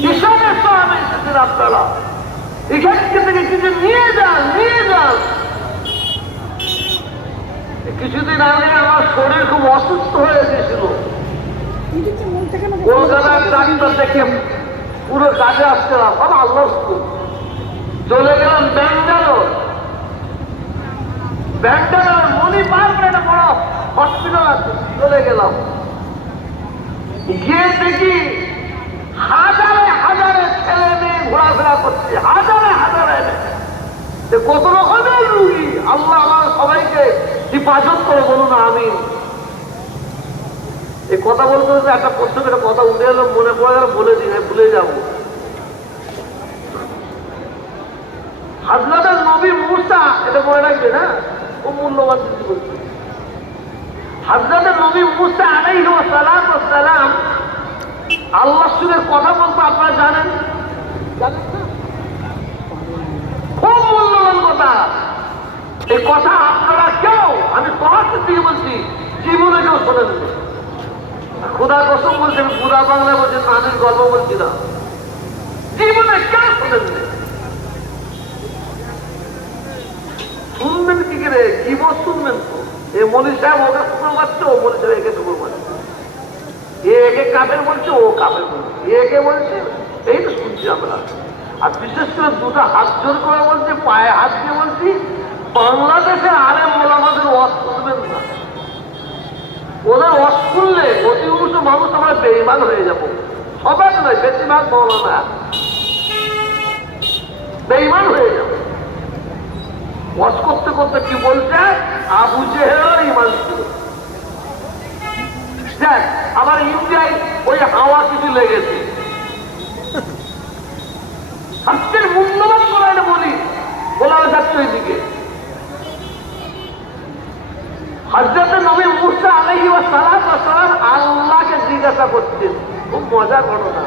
কিসবের সহাবে এসেছেন আপনারা এখান থেকে কিছু নিয়ে যান নিয়ে যান। কিছুদিন আগে আমার শরীর খুব অসুস্থ হয়ে গেছিল কলকাতার ডাক্তার দেখে পুরো কাজে আসছিলাম বাবা আল্লাহ চলে গেলাম ব্যাঙ্গালোর। ব্যাঙ্গালোর মনি পার্ক একটা বড় হসপিটাল আছে চলে গেলাম। গিয়ে দেখি হাজারে ঘোরাফেরা করছে, হাজারে হাজারে কত রকমের রুগী আল্লাহ আমার সবাইকে হিফাজত করে বলুন আমি এই কথা বলতে বলতে একটা প্রশ্ন একটা কথা উঠে এলো, মনে পড়ে গেল, বলে আমি ভুলে যাব। হাজরাতের নবী মুসা, এটা মনে রাখবে না ও মূল্যবান জিনিস বলছে। হাজরাতের নবী মুসা আলাইহি সালাম, আল্লাহর সঙ্গে কথা বলতে আপনারা জানেন না? খুব মূল্যবান কথা এই কথা আপনারা কেউ, আমি তোমার থেকে বলছি, জীবনে কেউ শোনেন খুদা কসম বলছি, আমি খুদা বাংলা বলছি নানির গল্প বলছি না। জীবনে কেউ শোনেন শুনবেন কি করে? কি বল শুনবেন তো? এ মনি সাহেব ওকে শুকুর মারছে ও মনি সাহেব একে শুকুর মারছে এ একে কাপের বলছে, ও কাপের বলছে। এ একে বলছে, এই তো শুনছি আমরা। আর বিশেষ করে দুটো হাত জোর করে বলছে, পায়ে হাত দিয়ে বলছি বাংলাদেশের আলেম মোলামাদের ওয়াজ শুনবেন না। ওদের ওয়াজ শুনলে অতিরিক্ত মানুষ আমরা বেইমান হয়ে যাব। সবাই নয় বেশিরভাগ মৌলানা। বেইমান হয়ে যাবে। ওয়াজ করতে করতে কি বলছে? আবু জেহের ইমান ছিল দেখ, আমার ইন্ডিয়ায় ওই হাওয়া কিছু লেগেছে। সবচেয়ে মূল্যবান করে বলি বলা যাচ্ছে ওইদিকে। হজরত নবী মুসা আলাইহি ওয়া সালাম ওয়া সালাম আল্লাহকে জিজ্ঞাসা করছেন খুব মজার ঘটনা।